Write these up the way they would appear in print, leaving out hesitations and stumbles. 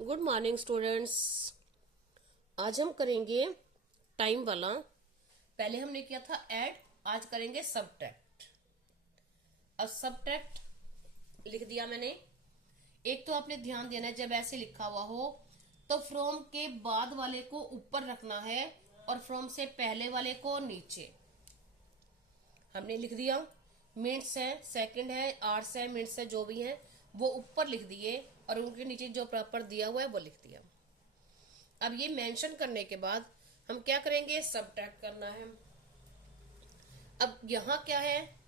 Good morning students. आज हम करेंगे टाइम वाला। पहले हमने किया था ऐड, आज करेंगे सबट्रैक्ट। अब सबट्रैक्ट लिख दिया मैंने। एक तो आपने ध्यान देना है, जब ऐसे लिखा हुआ हो तो फ्रॉम के बाद वाले को ऊपर रखना है और फ्रॉम से पहले वाले को नीचे। हमने लिख दिया। मिनट्स है, सेकंड है, आवर्स है, मिनट्स है, जो भी है वो ऊपर लिख दिए और उनके नीचे जो प्रॉपर दिया हुआ है वो लिख दिया। अब ये मेंशन करने के बाद हम क्या करेंगे, सबट्रैक्ट करना है। अब यहाँ क्या है,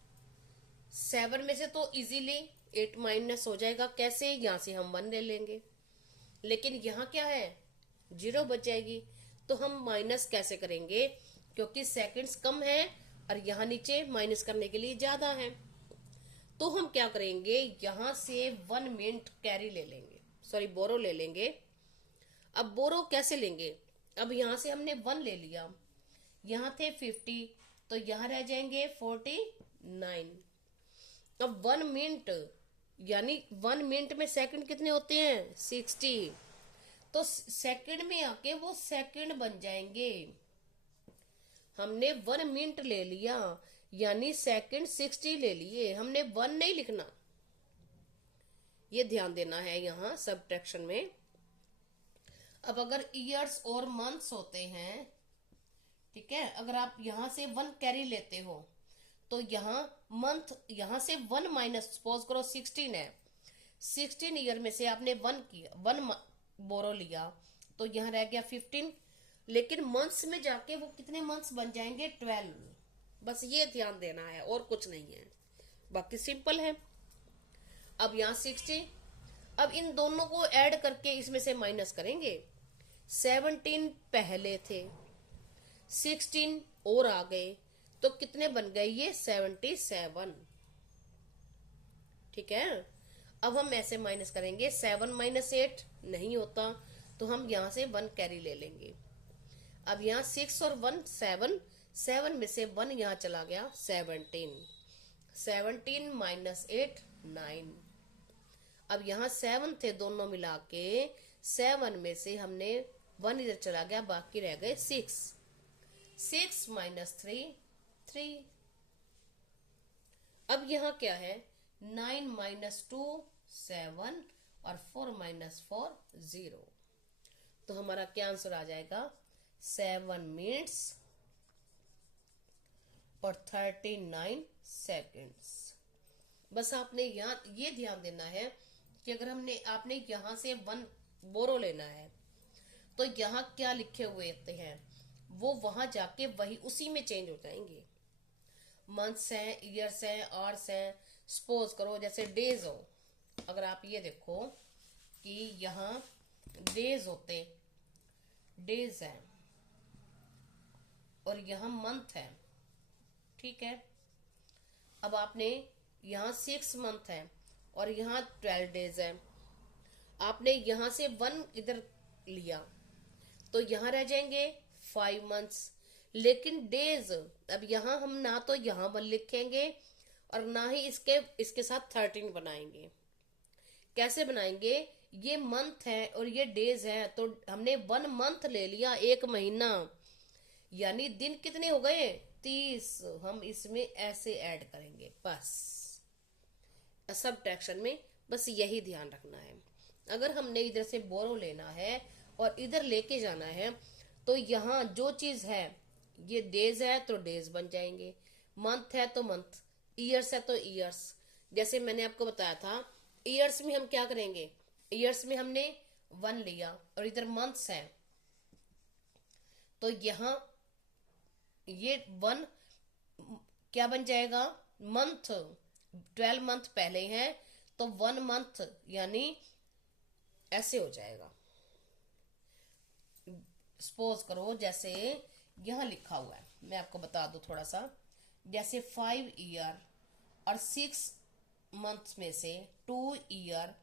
7 में से तो इजीली 8 माइनस हो जाएगा। कैसे, यहाँ से हम 1 ले लेंगे। लेकिन यहाँ क्या है, 0 बच जाएगी। तो हम माइनस कैसे करेंगे, क्योंकि सेकंड्स कम है और यहाँ नीचे माइनस करने के लिए ज्यादा है। तो हम क्या करेंगे, यहाँ से 1 मिनट कैरी ले लेंगे, सॉरी बोरो ले लेंगे। अब बोरो कैसे लेंगे, अब यहां से हमने 1 ले लिया, यहां थे 50 तो यहां रह जाएंगे 49। अब 1 मिनट यानी 1 मिनट में सेकंड कितने होते हैं, 60। तो सेकंड में आके वो सेकंड बन जाएंगे। हमने 1 मिनट ले लिया यानी सेकंड 60 ले लिए, हमने 1 नहीं लिखना। ये ध्यान देना है यहाँ सबट्रैक्शन में। अब अगर ईयर्स और मंथ्स होते हैं, ठीक है, अगर आप यहां से 1 कैरी लेते हो तो यहाँ मंथ, यहां से 1 माइनस, सपोज करो 16 है, 16 ईयर में से आपने 1 किया, 1 बोरो लिया तो यहाँ रह गया 15। लेकिन मंथ्स में जाके वो कितने मंथ्स बन जाएंगे, 12। बस ये ध्यान देना है और कुछ नहीं है, बाकी सिंपल है। अब यहाँ 60, अब इन दोनों को ऐड करके इसमें से माइनस करेंगे। 17 पहले थे, 16 और आ गए तो कितने बन गए, ये 77। ठीक है। अब हम ऐसे माइनस करेंगे, 7 माइनस 8 नहीं होता तो हम यहां से 1 कैरी ले लेंगे। अब यहाँ 6 और 1 7, 7 में से 1 यहाँ चला गया, 17। 17 माइनस 8 9। अब यहाँ 7 थे दोनों मिला के, 7 में से हमने 1 इधर चला गया, बाकी रह गए 6। 6 माइनस 3 3। अब यहाँ क्या है, 9 माइनस 2 7 और 4 माइनस 4 0। तो हमारा क्या आंसर आ जाएगा, 7 मिनट्स और 39 सेकेंड्स। बस आपने यहाँ ये ध्यान देना है कि अगर आपने यहां से 1 बोरो लेना है तो यहाँ क्या लिखे हुए हैं वो वहां जाके वही उसी में चेंज हो जाएंगे। मंथ्स हैं, ईयर्स हैं, आवर्स हैं। सपोज करो जैसे डेज हो, अगर आप ये देखो कि यहाँ डेज होते, डेज है और यहाँ मंथ है, ठीक है। अब आपने यहाँ 6 मंथ है और यहाँ 12 डेज है। आपने यहां से 1 इधर लिया तो यहां रह जाएंगे 5 मंथ्स। लेकिन डेज, अब यहां हम ना तो यहां 1 लिखेंगे और ना ही इसके साथ 13 बनाएंगे। कैसे बनाएंगे, ये मंथ है और ये डेज है तो हमने 1 मंथ ले लिया, 1 महीना, यानी दिन कितने हो गए, 30। हम इसमें ऐसे ऐड करेंगे बस। सबट्रैक्शन में बस यही ध्यान रखना है। अगर हमने इधर से बोरो लेना है और इधर लेके जाना है तो यहाँ जो चीज है, ये डेज है तो डेज बन जाएंगे, मंथ है तो मंथ, ईयर्स है तो ईयर्स। जैसे मैंने आपको बताया था, ईयर्स में हम क्या करेंगे, ईयर्स में हमने 1 लिया और इधर मंथ्स है तो यहाँ ये 1 क्या बन जाएगा, मंथ। 12 मंथ पहले हैं तो 1 मंथ यानी ऐसे हो जाएगा। सपोज करो जैसे यहां लिखा हुआ है, मैं आपको बता दूं थोड़ा सा, जैसे 5 ईयर और 6 मंथ्स में से 2 ईयर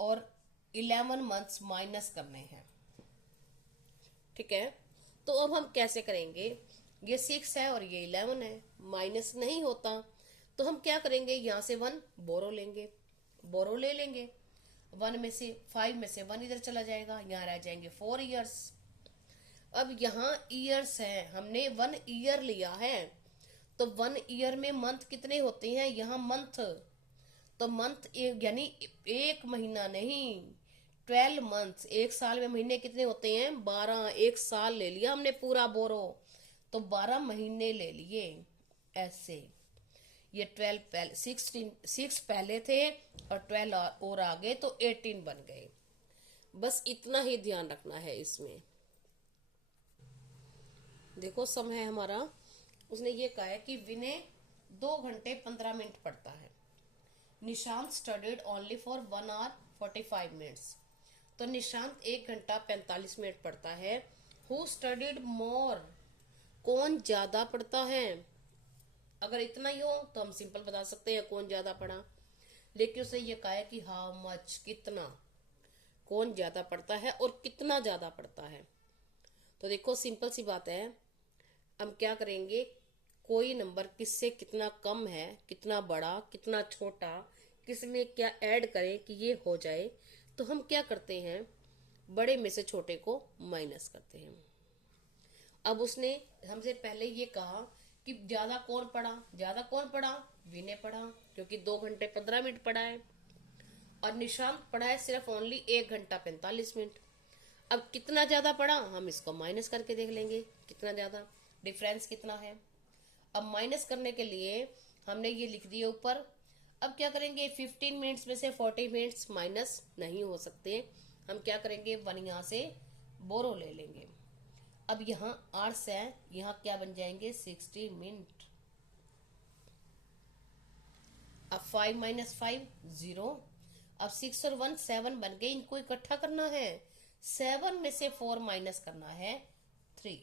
और 11 मंथ्स माइनस करने हैं, ठीक है। तो अब हम कैसे करेंगे, ये 6 है और ये 11 है, माइनस नहीं होता तो हम क्या करेंगे, यहां से 1 बोरो लेंगे, बोरो ले लेंगे। फाइव में से 1 इधर चला जाएगा, यहाँ रह जाएंगे 4 ईयर्स। अब यहाँ ईयर्स है, हमने 1 ईयर लिया है, तो 1 ईयर में मंथ कितने होते हैं, यहाँ मंथ, तो मंथ यानी एक महीना नहीं, 12 मंथ्स। एक साल में महीने कितने होते हैं, 12। एक साल ले लिया हमने पूरा बोरो, तो 12 महीने ले लिए ऐसे। ये 12 पहले 6 पहले थे और 12 और आगे तो 18 बन गए। बस इतना ही ध्यान रखना है इसमें। देखो सम है हमारा, उसने ये कहा है कि विनय 2 घंटे 15 मिनट पढ़ता है। Nishant studied only for 1 hour 45 minutes. तो निशांत 1 घंटा 45 मिनट पढ़ता है। हु स्टडीड मोर, कौन ज्यादा पढ़ता है। अगर इतना ही हो तो हम सिंपल बता सकते हैं कौन ज्यादा पढ़ा, लेकिन उसने ये कहा है कि हाउ मच, कितना, कौन ज्यादा पढ़ता है और कितना ज्यादा पढ़ता है। तो देखो सिंपल सी बात है, हम क्या करेंगे, कोई नंबर किससे कितना कम है, कितना बड़ा, कितना छोटा, किसमें क्या ऐड करें कि ये हो जाए, तो हम क्या करते हैं, बड़े में से छोटे को माइनस करते हैं। अब उसने हमसे पहले ये कहा कि ज्यादा कौन पढ़ा, विनय पढ़ा, क्योंकि 2 घंटे 15 मिनट पढ़ा है, और निशांत पढ़ा है सिर्फ ओनली 1 घंटा 45 मिनट। अब कितना ज्यादा पढ़ा, हम इसको माइनस करके देख लेंगे कितना ज्यादा, डिफरेंस कितना है। अब माइनस करने के लिए हमने ये लिख दिया ऊपर। अब क्या करेंगे, 15 मिनट्स में से 40 मिनट्स माइनस नहीं हो सकते, हम क्या करेंगे, 1 यहाँ से बोरो ले लेंगे। अब यहाँ आवर्स है, यहाँ क्या बन जाएंगे, 60 मिनट। अब 5 माइनस 5 0। अब 6 और 1 7 बन गए, इनको इकट्ठा करना है। 7 में से 4 माइनस करना है 3,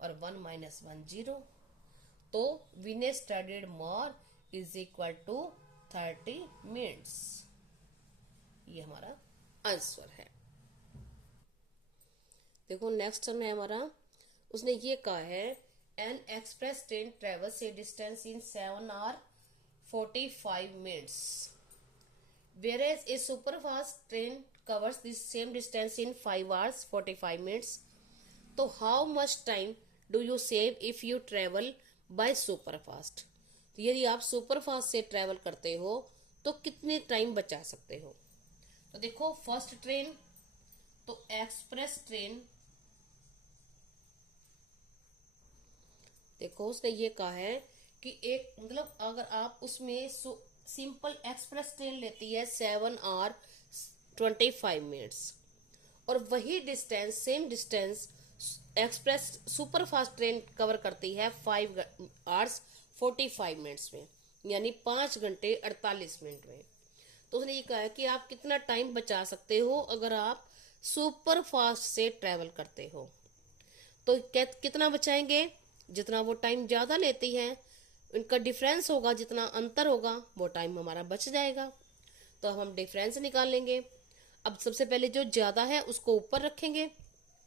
और 1 माइनस 1 0। तो Vinay studied more is equal to 30 minutes. ये हमारा आंसर है। देखो नेक्स्ट टर्म है हमारा, उसने ये कहा है an express train travels a distance in 7 hour 45 minutes, whereas a superfast train covers this same distance in 5 hours 45 minutes. तो how much time do you save if you travel by superfast? तो यदि आप superfast से travel करते हो तो कितने time बचा सकते हो। तो देखो फर्स्ट ट्रेन, तो एक्सप्रेस ट्रेन, देखो उसने ये कहा है कि एक मतलब अगर आप उसमें सिंपल एक्सप्रेस ट्रेन लेती है 7 आवर 25 मिनट्स, और वही distance same distance express superfast train cover करती है 5 आवर्स 45 मिनट्स में, यानी 5 घंटे 48 मिनट में। तो उसने ये कहा है कि आप कितना टाइम बचा सकते हो अगर आप सुपर फास्ट से ट्रेवल करते हो। तो कितना बचाएंगे, जितना वो टाइम ज्यादा लेती है, इनका डिफरेंस होगा, जितना अंतर होगा वो टाइम हमारा बच जाएगा। तो हम डिफरेंस निकाल लेंगे। अब सबसे पहले जो ज्यादा है उसको ऊपर रखेंगे,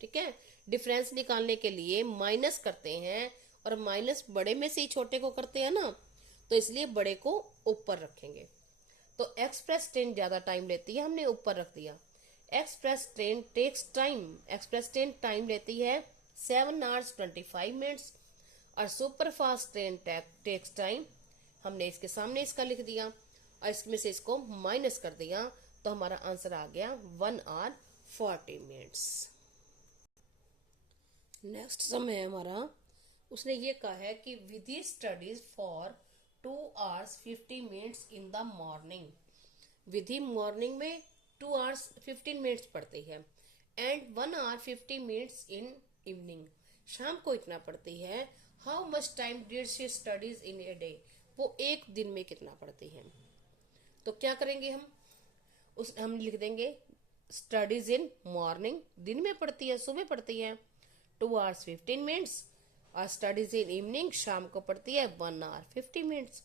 ठीक है। डिफरेंस निकालने के लिए माइनस करते हैं, और माइनस बड़े में से ही छोटे को करते हैं ना, तो इसलिए बड़े को ऊपर रखेंगे। तो एक्सप्रेस ट्रेन ज्यादा टाइम लेती है, हमने ऊपर रख दिया। Express train takes time, express train time लेती है 7 आवर्स 25 मिनट्स, और super fast train takes time, हमने इसके सामने इसका लिख दिया और इसमें से इसको माइनस कर दिया, तो हमारा आंसर आ गया 1 आवर 40 मिनट्स। नेक्स्ट सम है हमारा, उसने ये कहा है कि Vidhi studies for 2 hours 50 minutes in the morning. Vidhi morning में 2 आवर्स 15 मिनट्स पढ़ती है, and 1 hour 50 minutes in evening, शाम को इतना पढ़ती है। How much time did she studies in a day, वो एक दिन में कितना पढ़ती है। तो क्या करेंगे हम लिख देंगे स्टडीज इन मॉर्निंग, दिन में पढ़ती है, सुबह पढ़ती है 2 आवर्स 15 मिनट्स, और स्टडीज इन इवनिंग, शाम को पढ़ती है 1 आवर 50 मिनट्स।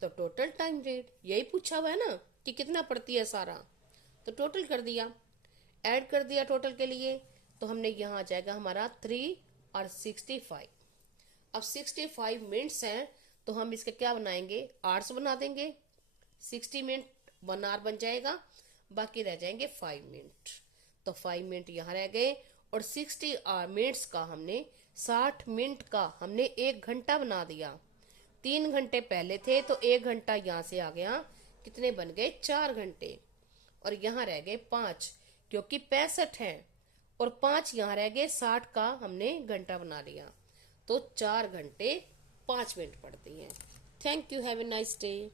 तो टोटल टाइम रीड यही पूछा हुआ है ना कि कितना पढ़ती है सारा, तो टोटल कर दिया, ऐड कर दिया टोटल के लिए, तो हमने यहाँ आ जाएगा हमारा 3 और 65। अब 65 मिनट्स हैं, तो हम इसके क्या बनाएंगे, आवर्स बना देंगे। 60 मिनट 1 आवर बन जाएगा, बाकी रह जाएंगे 5 मिनट। तो 5 मिनट यहाँ रह गए और 60 मिनट्स का हमने 60 मिनट का हमने 1 घंटा बना दिया। 3 घंटे पहले थे तो 1 घंटा यहाँ से आ गया, कितने बन गए 4 घंटे। और यहाँ रह गए 5 क्योंकि 65 है और 5 यहाँ रह गए, 60 का हमने घंटा बना लिया। तो 4 घंटे 5 मिनट पड़ती हैं। Thank you, have a nice day.